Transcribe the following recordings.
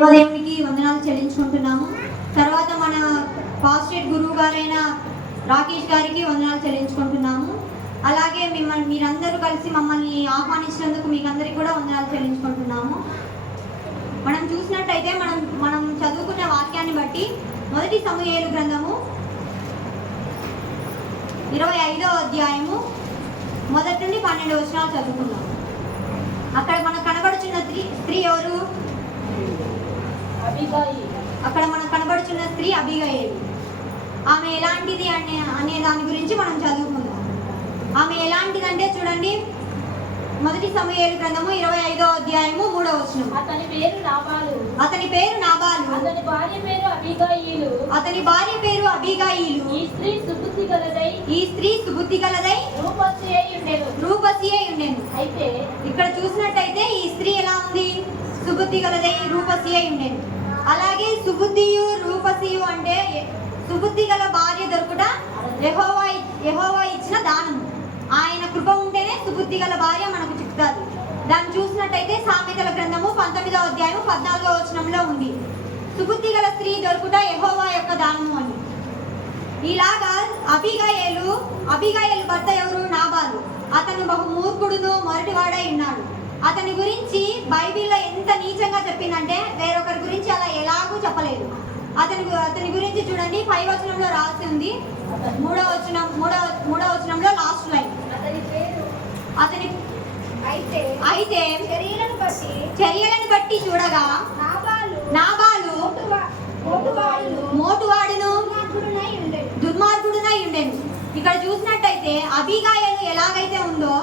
దేవునికి వందనాలు చెల్లించుకుంటున్నాము. తర్వాత మన పాస్టేట్ గురువు గారైన రాకేష్ గారికి వందనాలు చెల్లించుకుంటున్నాము. అలాగే మీరందరూ కలిసి మమ్మల్ని ఆహ్వానించినందుకు మీకు అందరికీ కూడా వందనాలు చెల్లించుకుంటున్నాము. మనం చూసినట్టయితే మనం చదువుకున్న వాక్యాన్ని బట్టి మొదటి సమూయేలు గ్రంథము 25వ అధ్యాయము 1 నుండి 12 వచనాలు చదువుకున్నాము. అక్కడ మనకు కనబడుచున్న స్త్రీ ఎవరు? అక్కడ మనకు కనబడుచున్న స్త్రీ అబీగయీలు. ఆమె ఎలాంటిది అనే దాని గురించి మనం చదువుకుందాం. ఆమె ఎలాంటిదంటే చూడండి, మొదటి సమూయేలు గ్రంథము 25వ అధ్యాయము 3వ వచనం. అతని పేరు నాబాలు. అతని భార్య పేరు అబీగయీలు. ఈ స్త్రీ సుబుద్ధి గలదై రూపసి అయి ఉండెను. అయితే ఇక్కడ చూసినట్టయితే ఈ స్త్రీ ఎలా ఉంది? సుబుద్ధి గలదై రూపసి అయి ఉండెను. అలాగే సుబుద్ధియు రూపసియు అంటే సుబుద్ధి గల భార్య దొరుకుట యెహోవా ఇచ్చిన దానము. ఆయన కృప ఉంటేనే సుబుద్ధి గల భార్య మనకు చిక్కుతాది. దాన్ని చూసినట్టయితే సామెతల గ్రంథము 19వ అధ్యాయము 14వ వచనంలో ఉంది, సుబుద్ధి గల స్త్రీ దొరుకుట యెహోవా యొక్క దానము అని. ఇలాగా అబీగయీలు భర్త ఎవరు? నాబాలు. అతను బహు మూర్ఖుడును మొరటివాడై ఉన్నాడు. అతని గురించి బైబిల్లో ఎంత నీచంగా చెప్పిందంటే వేరొకరి గురించి అలా ఎలాగూ చెప్పలేదు. అతని గురించి చూడండి, 5వ వచనంలో రాసి ఉంది, 3వ వచనంలో లాస్ట్ లైన్. అతని అయితే చర్యలను బట్టి చూడగా నాబాలు మోటువాడును దుర్మార్గుడునై ఉండెను. ఇక్కడ చూసినట్టయితే అబీగయీలు ఎలాగైతే ఉందో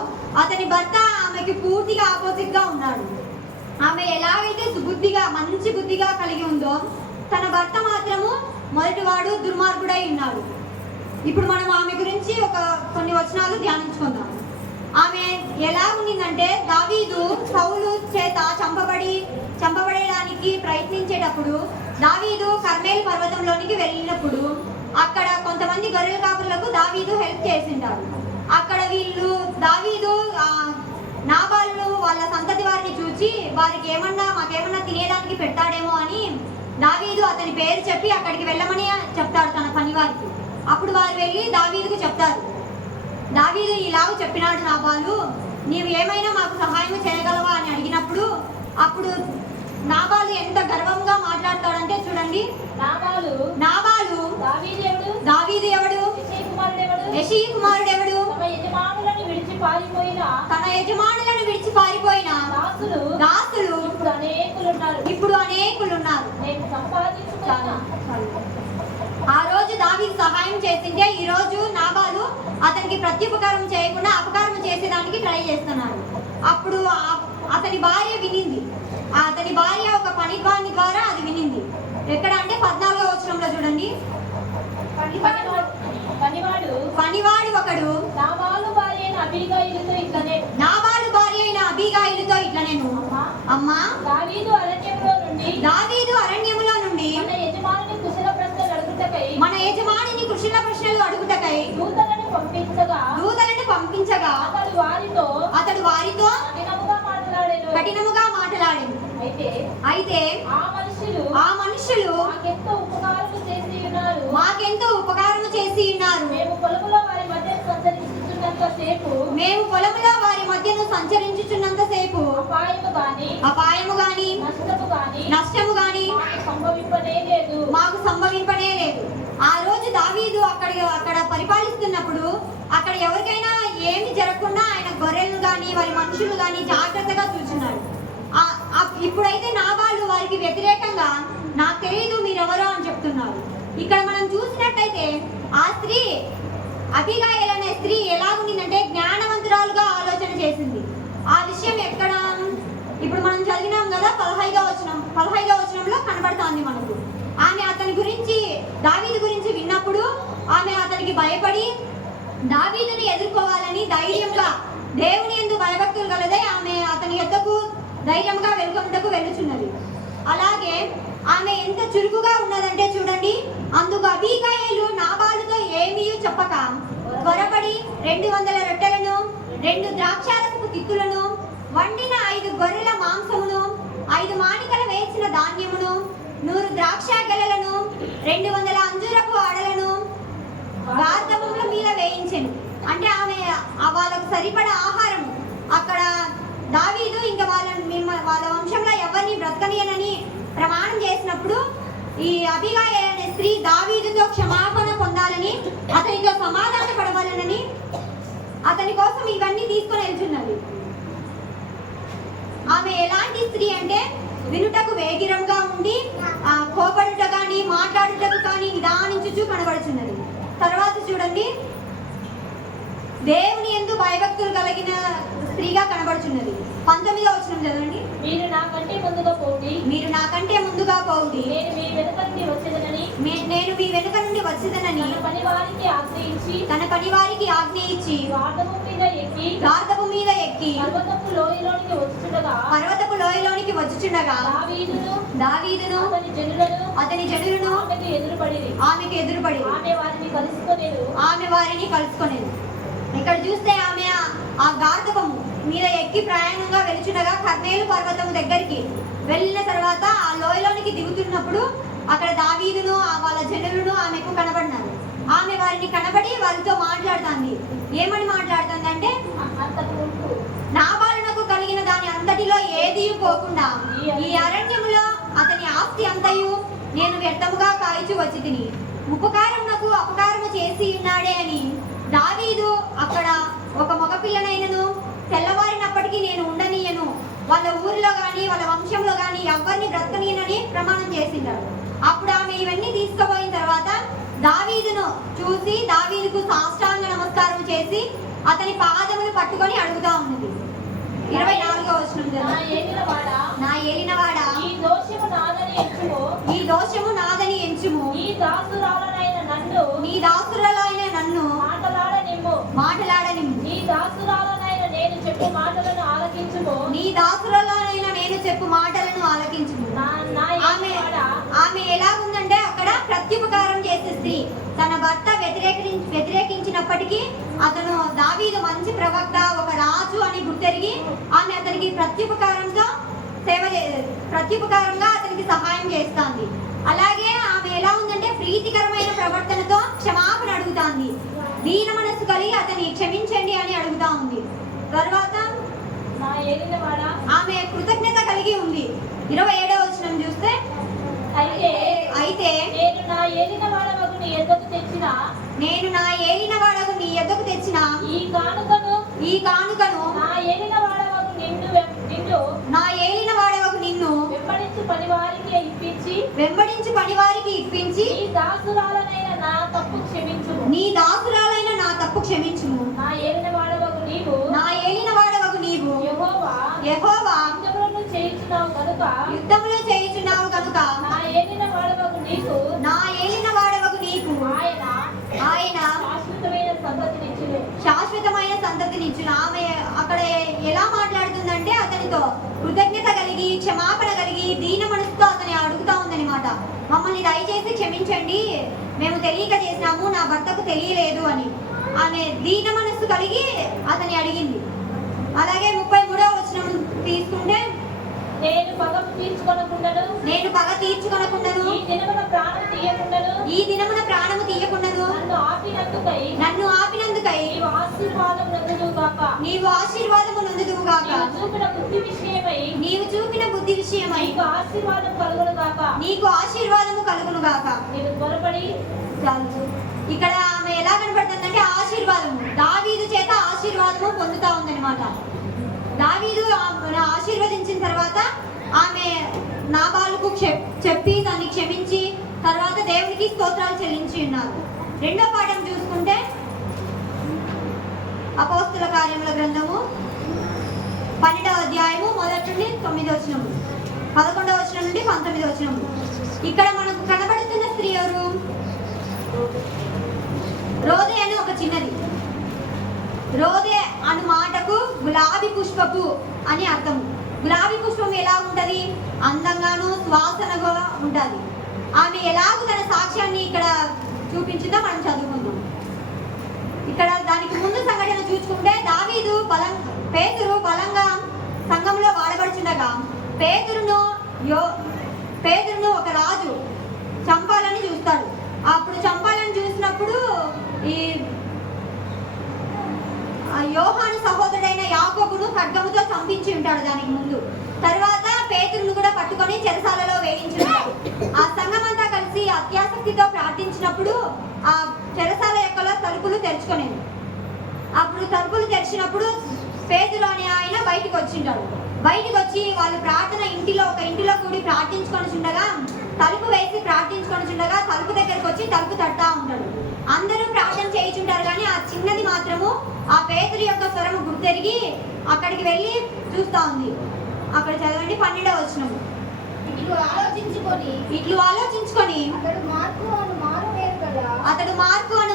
అతని భర్త ఆమెకి పూర్తిగా ఆపోజిట్ గా ఉన్నాడు. ఆమె ఎలాగైతే సుబుద్ధిగా మంచి బుద్ధిగా కలిగి ఉందో తన భర్త మాత్రము మొదటివాడు దుర్మార్గుడై ఉన్నాడు. ఇప్పుడు మనం ఆమె గురించి కొన్ని వచనాలు ధ్యానించుకుందాం. ఆమె ఎలా ఉండిందంటే, దావీదు సౌలు చేత చంపబడేయడానికి ప్రయత్నించేటప్పుడు దావీదు కర్మేలు పర్వతంలోనికి వెళ్ళినప్పుడు అక్కడ కొంతమంది గొర్రెల కాపులకు దావీదు హెల్ప్ చేసింటారు. అక్కడ దావీదు నాబాలు వాళ్ళ సంతతి వారిని చూచి మాకేమన్నా తినేదానికి పెట్టాడేమో అని దావీదు అతని పేరు చెప్పి అక్కడికి వెళ్ళమని చెప్తాడు తన పని వారికి. అప్పుడు వారు వెళ్ళి దావీదుకు చెప్తారు, దావీదు ఇలాగ చెప్పినాడు నాబాలు, నీవు ఏమైనా మాకు సహాయం చేయగలవా అని అడిగినప్పుడు అప్పుడు నాబాలు ఎంత గర్వంగా మాట్లాడతాడంటే చూడండి, నాబాలు దావీదు ఎవడు? యెషీ కుమారుడు ఎవడు? తన యజమానులను విడిచి పారిపోయిన దాసులు ఇప్పుడు అనేకులున్నారు. ఆ రోజు దావీదు సహాయం చేసింటే ఈ రోజు నాబాలు అతనికి ప్రత్యుపకారం చేయకుండా అపకారం చేసేదానికి ట్రై చేస్తున్నాడు. అప్పుడు అతని భార్య వినింది. అతని భార్య ఒక పనివాని ద్వారా అది వినింది. ఎక్కడ అంటే 14వ వచనంలో చూడండి, పనివాడు ఒకడు నాబాలు భార్య అయిన అబీగయీలుతో ఇట్లనేను, అమ్మా దావీదు అరణ్యములో నుండి మన యజమానిని కుశల ప్రశ్నలు అడుగుటకై దూతలను పంపించగా అతడు వారితో కఠినముగా మాట్లాడెను. అయితే ఆ మనుషులు మాకెంతో ఉపకారము చేసి ఉన్నారు. మేము పొలములో వారి మధ్యను సంచరించుచున్నంత సేపు అపాయము గాని నష్టము గాని మాకు సంభవింపనే లేదు. ఆ రోజు దావీదు అక్కడ పరిపాలిస్తున్నప్పుడు అక్కడ ఎవరికైనా ఏమి జరగకుండా ఆయన గొర్రెలు గాని వారి మనుషులు గాని జాగ్రత్తగా చూస్తున్నాడు. ఇప్పుడైతే నాబాలు వారికి వ్యతిరేకంగా నాకు తెలియదు మీరెవరో అని చెప్తున్నారు. ఇక్కడ మనం చూసినట్టయితే ఆ స్త్రీ అబీగయీలు అనే స్త్రీ ఎలా ఉండిందంటే జ్ఞానవంతురాలుగా ఆలోచన చేసింది. ఆ విషయం ఎక్కడ ఇప్పుడు మనం చదివినాం కదా, 15వ వచనంలో కనబడుతోంది మనకు. ఆమె అతని గురించి దావీదు గురించి విన్నప్పుడు ఆమె అతనికి భయపడి దావీదుని ఎదుర్కోవాలని ధైర్యంగా దేవుని యందు భయభక్తులు గలదై ఆమె అతని యొద్దకు ధైర్యంగా వెళ్ళుచున్నది. అలాగే ఆమె ఎంత చురుకుగా ఉన్నదంటే చూడండి, అందుకు అబీగయీలు నాబాలుతో ఏమీ చెప్పక త్వరపడి 200 రొట్టెలను 2 ద్రాక్షారసపు తిత్తులను వండిన 5 గొర్రెల మాంసమును 5 మానికల వేసిన ధాన్యమును బలిపీఠమును 100 ద్రాక్ష గెలలను 200 అంజూరపు ఆడలను గార్ధముల మీద వేయించెను. అంటే ఆమె వాళ్ళకు సరిపడా ఆహారం అక్కడ దావీదు ఇంకా వాళ్ళ వంశంలో ఎవరిని బ్రతకనియనని ప్రమాణం చేసినప్పుడు ఈ అబిగయీలు అనే స్త్రీ దావీదుతో క్షమాపణ పొందాలని, అతనితో సమాధాన పడవాలనని అతని కోసం ఇవన్నీ తీసుకొని వెళ్తున్నది. ఆమె ఎలాంటి స్త్రీ అంటే వినుటకు వేగిరంగా ఉండి కోపడుట కానీ మాట్లాడుటకు కానీ నిదానించుచు కనబడుచున్నది. తర్వాత చూడండి, దేవుని యందు భయభక్తులు కలిగిన స్త్రీగా కనబడుచున్నది. 19వ వచనం చదవండి. మీరు నాకంటే ముందుగా పోండి, మీరు నాకంటే ముందుగా పోండి, నేను మీ వెనుక నుండి వచ్చేదనని, నేను మీ వెనుక నుండి వచ్చేదనని తన పనివారికి ఆజ్ఞ ఇచ్చి గార్ధపు మీద ఎక్కి పర్వతపు లోయలోనికి వచ్చుచుండగా దావీదును అతని జనులను ఆమెకు ఎదురుపడి ఆమె వారిని కలుసుకొనేది. ఇక్కడ చూస్తే ఆమె ఆ గార్ధపము మీద ఎక్కి ప్రయాణంగా వెలుచుండగా కర్మేలు పర్వతము దగ్గరికి వెళ్ళిన తర్వాత ఆ లోయలోనికి దిగుతున్నప్పుడు అక్కడ దావీదును వాళ్ళ జనులను ఆమెకు కనబడినారు. ఆమె వారిని కనబడి వారితో మాట్లాడుతుంది. ఏమని మాట్లాడుతుంది అంటే, నాబాలునకు కలిగిన దాని అంతటిలో ఏదీ పోకుండా ఈ అరణ్యములో అతని ఆస్తి అంతయు నేను వ్యర్థముగా కాయిచు వచ్చి తిని ఉపకారమునకు అపకారము చేసి ఉన్నాడే అని దావీదు అక్కడ ఒక మగపిల్లనైనను తెల్లవారినప్పటికీ నేను ఉండనీయను, వాళ్ళ ఊరిలో కానీ వాళ్ళ వంశంలో కానీ ఎవరిని బ్రతకనీయనని ప్రమాణం చేసింటారు. అప్పుడు ఆమె ఇవన్నీ తీసుకుపోయిన తర్వాత దావీదును చూసి దావీదుకు సాష్టాంగ నమస్కారం చేసి అతని పాదములు పట్టుకొని అడుగుతా ఉన్నది. 24వ వచనం, నా ఏలినవాడా ఈ దోషము నాదని ఎంచుము, నీ దాసురాలైన నన్ను మాటలాడనిమ్ము, నీ దాసురాలనైన నేను చెప్పు మాటలను ఆలకించుము. ఆమె ఎలా ఉందంటే అక్కడ ప్రత్యుపకారం చేసే స్త్రీ. తన భర్త వ్యతిరేకించినప్పటికీ అతను దావీదు మంచి ప్రవక్త, ఒక రాజు అని గుర్తెరిగి ఆమె అతనికి ప్రత్యుపకారంగా అతనికి సహాయం చేస్తుంది. అలాగే ఆమె ఎలా ఉందంటే ప్రీతికరమైన ప్రవర్తనతో క్షమాపణ అడుగుతాంది. దీన మనస్సు కలిగి అతన్ని క్షమించండి అని అడుగుతా ఉంది. తర్వాత ఆమె కృతజ్ఞత కలిగి ఉంది. 27వ వచనం చూస్తే, అయితే నేను నా ఏలిన వాడవగు నీ ఎద్దకు తెచ్చిన ఈ కానుకను నా ఏలిన వాడవగు నిన్ను వెంబడించు పనివారికి ఇప్పించి నీ దాసురాలనైన నా తప్పు క్షమించుము. నా ఏలిన వాడవగు నీవు యెహోవా యుద్ధములు చేయుచున్నావు కనుక నా ఏలిన వాడవగు నీకు ఆయన శాశ్వతమైన సంతతినిచ్చును. ఆమె అక్కడ ఎలా మాట్లాడుతుందంటే అతనితో కృతజ్ఞత కలిగి క్షమాపణ కలిగి దీన మనసుతో అతని అడుగుతా ఉందన్నమాట. మమ్మల్ని దయచేసి క్షమించండి, మేము తెలియక చేసినాము, నా భర్తకు తెలియలేదు అని ఆమె దీన మనస్సు కలిగి అతని అడిగింది. అలాగే 33వ వచనం తీసుకుంటే, నేను పగ తీర్చుకొనకుండను ఈ దినమున ప్రాణము తీయకుండను నన్ను ఆపినందుకై నీవు ఆశీర్వాదము నొందుదువుగాక. నీవు చూపిన బుద్ధి విషయమై నీకు ఆశీర్వాదము కలుగునుగాక. ఇక్కడ ఆమె ఎలా కనబడుతుందంటే ఆశీర్వాదము, దావీదు చేత ఆశీర్వాదము పొందుతా ఉందన్నమాట. దావీదు ఆశీర్వదించిన తర్వాత ఆమె నాబాలుకు చెప్పి దాన్ని క్షమించి తర్వాత దేవునికి స్తోత్రాలు చెల్లించి ఉన్నారు. రెండో పాఠం చూసుకుంటే అపోస్తుల కార్యముల గ్రంథము 12వ అధ్యాయము 1 నుండి 9వ వచనము, 11వ వచనం నుండి 19వ వచనము. ఇక్కడ మనకు కనబడుతున్న స్త్రీ ఎవరు? రోదే అని ఒక చిన్నది. రోదే అను మాటకు గులాబీ పుష్పపు అని అర్థము. గులాబీ పుష్పం ఎలా ఉంటది? అందంగాను సువాసనగా ఉంటది. ఆమె ఎలాగో తన సాక్ష్యాన్ని ఇక్కడ చూపించిందో మనం చదువుకుందాం. ఇక్కడ దానికి ముందు సంఘటన చూసుకుంటే పేతురు బలంగా సంఘంలో వాడబడుచుండగా పేతురును దేవునితో ప్రార్థించినప్పుడు ఆ చెరసాల యొక్క తలుపులు తెరుచుకునేవి. అప్పుడు తలుపులు తెరిచినప్పుడు పేతురు అనే ఆయన బయటకు వచ్చింటాడు. బయటకు వచ్చి వాళ్ళు ప్రార్థన ఒక ఇంటిలో కూడి ప్రార్థించుకొని చుండగా, తలుపు వేసి ప్రార్థించుకొని చుండగా తలుపు దగ్గరకు వచ్చి తలుపు తట్టా ఉంటాడు. అందరూ ప్రార్థన చేయించుంటారు, కానీ ఆ చిన్నది మాత్రము ఆ పేతురు యొక్క స్వరము గుర్తెరిగి అక్కడికి వెళ్ళి చూస్తా ఉంది. అక్కడ చదవండి 12వ వచనము. ఇట్లు ఆలోచించుకొని అతడు మార్కు అను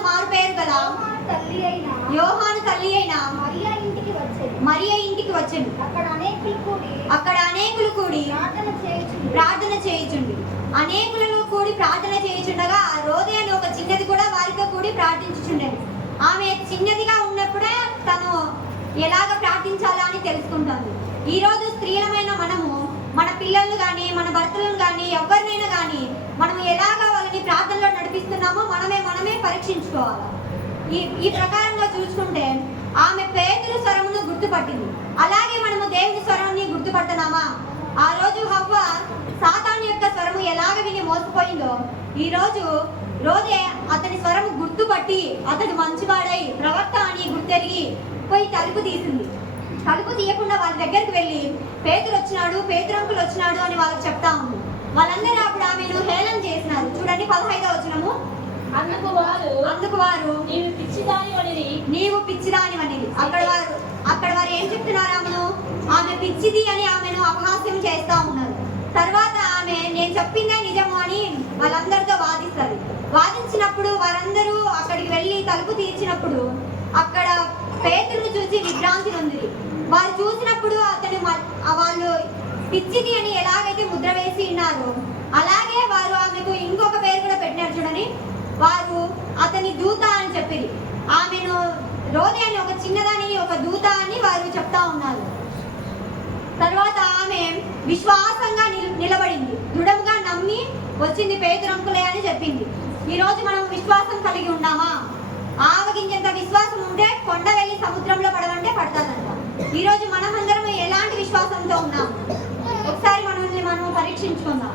మారు పేరు గల యోహాను తల్లి అయిన మరియ ఇంటికి వచ్చెను. అక్కడ అనేకులు కూడి ప్రార్థన చేయుచుండి. అనేకులను కూడి ప్రార్థన చేయుచుండగా ఆ రోదే అని ఒక చిన్నది కూడా వారితో కూడి ప్రార్థించుచుండేది. ఆమె చిన్నదిగా ఉన్నప్పుడే తను ఎలాగ ప్రార్థించాలా అని తెలుసుకుంటాను. ఈ రోజు స్త్రీలమైన మనము మన పిల్లలను కానీ మన భర్తలను కానీ ఎవరినైనా కానీ మనం ఎలాగ వాళ్ళని ప్రార్థనలో నడిపిస్తున్నామో మనమే పరీక్షించుకోవాలి. ఈ ప్రకారంగా చూసుకుంటే ఆమె పేతురు స్వరమును గుర్తుపట్టింది. అలాగే మనము దేవుని స్వరాన్ని గుర్తుపడుతున్నామా? ఆ రోజు హవ్వ సాతాను యొక్క స్వరము ఎలాగ విని మోసపోయిందో, ఈ రోజు రోజే అతని స్వరము గుర్తుపట్టి అతడు మంచివాడై ప్రవక్త అని గుర్తెరిగి పోయి తలుపు తీసింది. తలుపు తీయకుండా వాళ్ళ దగ్గరికి వెళ్ళి పేతురు వచ్చినాడు, పేతురంకులు వచ్చినాడు అని వాళ్ళకి చెప్తా ఉంది. వాళ్ళందరూ అప్పుడు ఆమెను హేళన చేసినారు. చూడండి 15వ వచనము. అందుకు వారు నీవు పిచ్చిదానివనిది. అక్కడ వారు ఏం చెప్తున్నారు? ఆమె పిచ్చిది అని ఆమెను అపహాస్యం చేస్తా ఉన్నారు. తర్వాత ఆమె నేను చెప్పిందే నిజము అని వాళ్ళందరితో వాదిస్తారు. వాదించినప్పుడు వారందరూ అక్కడికి వెళ్ళి తలుపు తీర్చినప్పుడు అక్కడ పేతురును చూసి విభ్రాంతి నొందిరి. వారు చూసినప్పుడు వాళ్ళు పిచ్చిది అని ఎలాగైతే ముద్ర వేసి ఉన్నారు, అలాగే వారు ఆమెకు ఇంకొక పేరు కూడా పెట్టినారు. చూడని వారు అతని దూత అని చెప్పిరి. ఆమెను రోదే అని ఒక చిన్నదానిని ఒక దూత అని వారు చెప్తా ఉన్నారు. తర్వాత ఆమె విశ్వాసంగా నిలబడింది, దృఢంగా నమ్మి వచ్చింది పేతురంకులే అని చెప్పింది. ఈ రోజు మనం విశ్వాసం కలిగి ఉన్నామా? ఆవగించేంత విశ్వాసం ఉంటే కొండ వెళ్ళి సముద్రంలో పడమంటే పడతాదంట. ఈ రోజు మనమందరం ఎలాంటి విశ్వాసంతో ఉన్నాం? ఒకసారి మనల్ని మనం పరీక్షించుకుందాం.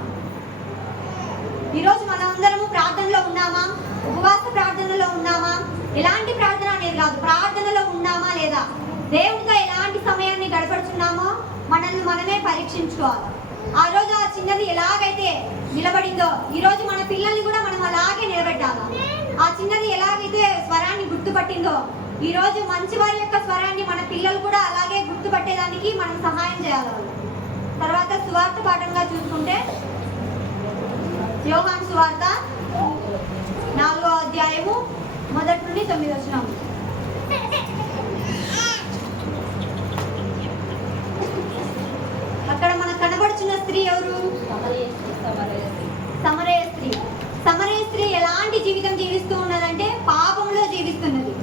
ఈ రోజు మనమందరము ప్రార్థనలో ఉన్నామా? ఉపవాస ప్రార్థనలో ఉన్నామా? ఎలాంటి ప్రార్థన అనేది కాదు, ప్రార్థనలో ఉన్నామా లేదా, దేవుడితో ఎలాంటి సమయాన్ని గడపడుతున్నామో మనల్ని మనమే పరీక్షించుకోవాలి. ఆ రోజు ఆ చిన్నది ఎలాగైతే నిలబడిందో ఈ రోజు మన పిల్లల్ని కూడా మనం అలాగే నిలబెట్టాలి. ఆ చిన్నది ఎలాగైతే స్వరాన్ని గుర్తుపట్టిందో ఈ రోజు మంచి వారి యొక్క స్వరాన్ని మన పిల్లలు కూడా అలాగే గుర్తుపట్టేదానికి మనం సహాయం చేయాలి. తర్వాత సువార్త పాఠంగా చూసుకుంటే యోహాను సువార్త 4వ అధ్యాయము 1 నుండి 9 వచనం. అక్కడ మనకు కనబడుచున్న స్త్రీ ఎవరు? సమరయ స్త్రీ. సమరయ స్త్రీ ఎలాంటి జీవితం జీవిస్తూ ఉన్నదంటే పాపంలో జీవిస్తున్నది.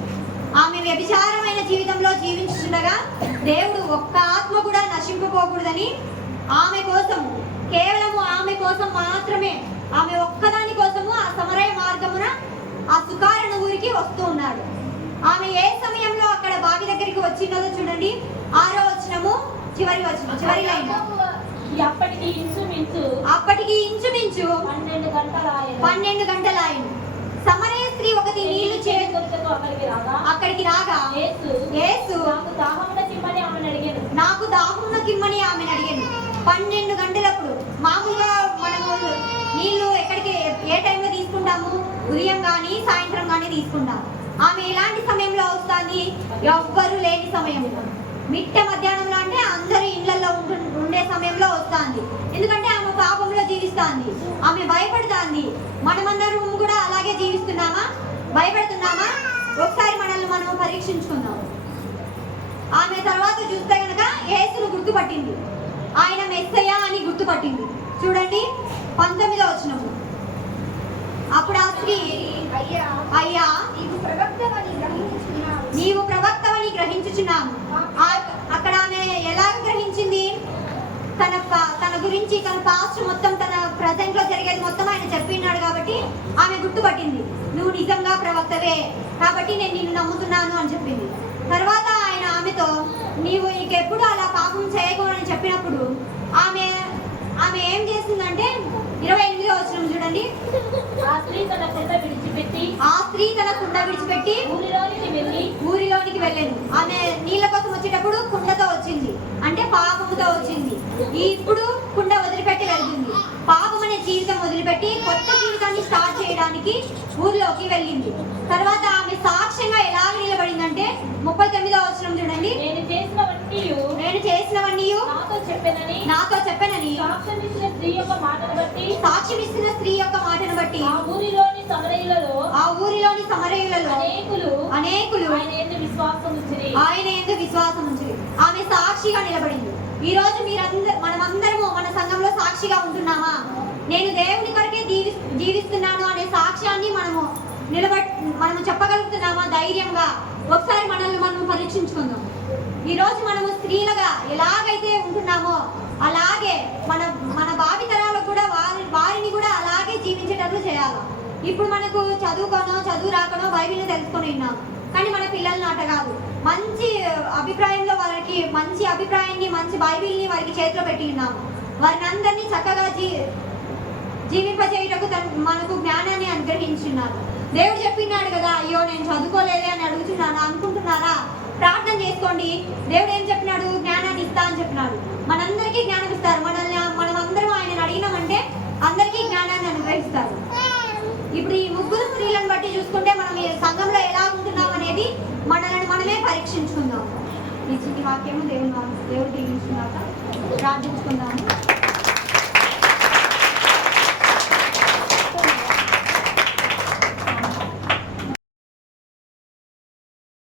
ఆమె వ్యభిచారమైన జీవితంలో జీవించుండగా దేవుడు ఒక్క ఆత్మ కూడా నశింపకూడదని ఆమె కోసం, కేవలము ఆమె కోసం మాత్రమే, ఆమె ఒక్కదాని కోసము ఆ సమరయ మార్గమున ఆ సుకారణ ఊరికి వస్తూ ఉన్నాడు. ఆమె ఏ సమయంలో అక్కడ బావి దగ్గరికి వచ్చినదో చూడండి 6వ వచనము చివరి లైన్. అప్పటికి ఇంచుమించు 12 గంటలాయను. సమరయ స్త్రీ ఒకటి నీళ్లు అక్కడికి రాగా యేసు నాకు దాహమున కిమ్మని ఆమెను అడిగాను. 12 గంటలప్పుడు మామూలుగా మనము నీళ్లు ఎక్కడికి ఏ టైంలో తీసుకుంటాము? ఉదయం కానీ సాయంత్రం కానీ తీసుకుంటాం. ఆమె ఎలాంటి సమయంలో వస్తుంది? ఎవ్వరు లేని సమయంలో, మిట్ట మధ్యాహ్నంలో, అంటే అందరూ ఇళ్లలో ఉండే సమయంలో వస్తుంది. ఎందుకంటే ఆమె పాపంలో జీవిస్తుంది, ఆమె భయపడుతుంది. మనమందరం కూడా అలాగే జీవిస్తున్నామా? భయపడుతున్నామా? ఒకసారి మనల్ని మనం పరీక్షించుకుందాం. ఆమె తర్వాత చూస్తే కనుక యేసును గుర్తుపట్టింది, ఆయన మెస్సయ్య అని గుర్తుపట్టింది. చూడండి 19వ వచనము. అప్పుడు ఆ స్త్రీ అయ్యా నీవు ప్రవక్తవని గ్రహించుచున్నాను. అక్కడ ఆమె ఎలా గ్రహించింది? తన గురించి తన పాస్ట్ మొత్తం, తన ప్రజెంట్ లో జరిగేది మొత్తం ఆయన చెప్పినాడు కాబట్టి ఆమె గుర్తుపట్టింది, నువ్వు నిజంగా ప్రవక్తవే కాబట్టి నేను నిన్ను నమ్ముతున్నాను అని చెప్పింది. తర్వాత ఆయన ఆమెతో నీవు ఇంకెప్పుడు అలా పాపం చేయకూడదని చెప్పినప్పుడు ఆమె ఏం చేసిందంటే 28వ వచనం చూడండి. స్త్రీ తన కుండ విడిచిపెట్టి ఊరిలోనికి వెళ్ళాను. ఆమె నీళ్ళ కోసం వచ్చేటప్పుడు కుండతో వచ్చింది, అంటే పాపముతో వచ్చింది. ఇప్పుడు కుండ వదిలిపెట్టి వెళ్తుంది. పాపం అనే జీవితం వదిలిపెట్టి కొత్త జీవితాన్ని స్టార్ట్ చేయడానికి ఊరిలోకి వెళ్ళింది. తర్వాత ఆమె సాక్ష్యంగా ఎలా నిలబడిందంటే 39వ వచనం చూడండి. నేను చేసినవన్నీ నాతో చెప్పెనని సాక్ష్యం ఇచ్చిన స్త్రీ యొక్క మాటను బట్టి ఆ ఊరిలోని సమరయులలో అనేకులు ఆయన యందు విశ్వాసం ఉంచిరి. ఆమె సాక్షిగా నిలబడింది. ఈ రోజు మనమందరము మన సంఘంలో సాక్షిగా ఉంటున్నామా? నేను దేవుని కొరకే జీవిస్తున్నాను అనే సాక్ష్యాన్ని మనము చెప్పగలుగుతున్నామా ధైర్యంగా? ఒకసారి మనల్ని మనం పరీక్షించుకుందాం. ఈ రోజు మనము స్త్రీలుగా ఎలాగైతే ఉంటున్నామో అలాగే మన భావితరాలకు కూడా వారిని కూడా అలాగే జీవించేటట్లు చేయాలి. ఇప్పుడు మనకు చదువు రాకనో బైబిల్ని తెలుసుకొని ఉన్నాము, కానీ మన పిల్లల్ని అట కాదు. మంచి అభిప్రాయంలో వారికి మంచి అభిప్రాయాన్ని, మంచి బైబిల్ని వారికి చేతిలో పెట్టి ఉన్నాము. వారిని అందరినీ చక్కగా జీవింపజేయుటకు మనకు జ్ఞానాన్ని అనుగ్రహించున్నారు. దేవుడు చెప్పినాడు కదా, అయ్యో నేను చదువుకోలేదే అని అడుగుతున్నాను అనుకుంటున్నారా? ప్రార్థన చేసుకోండి. దేవుడు ఏం చెప్పినాడు? జ్ఞానాన్ని ఇస్తా అని చెప్పినాడు. మనందరికీ జ్ఞానం ఇస్తారు. మనమందరం ఆయన అడిగినామంటే అందరికీ జ్ఞానాన్ని అనుగ్రహిస్తారు. ఇప్పుడు ఈ ముగ్గురు స్త్రీలను బట్టి చూసుకుంటే మనం ఈ సంఘంలో ఎలా ఉంటున్నాం అనేది మనల్ని మనమే పరీక్షించుకుందాం. ఈ వాక్యము దేవుడు దీవించుకున్నాక ప్రార్థించుకుందాము.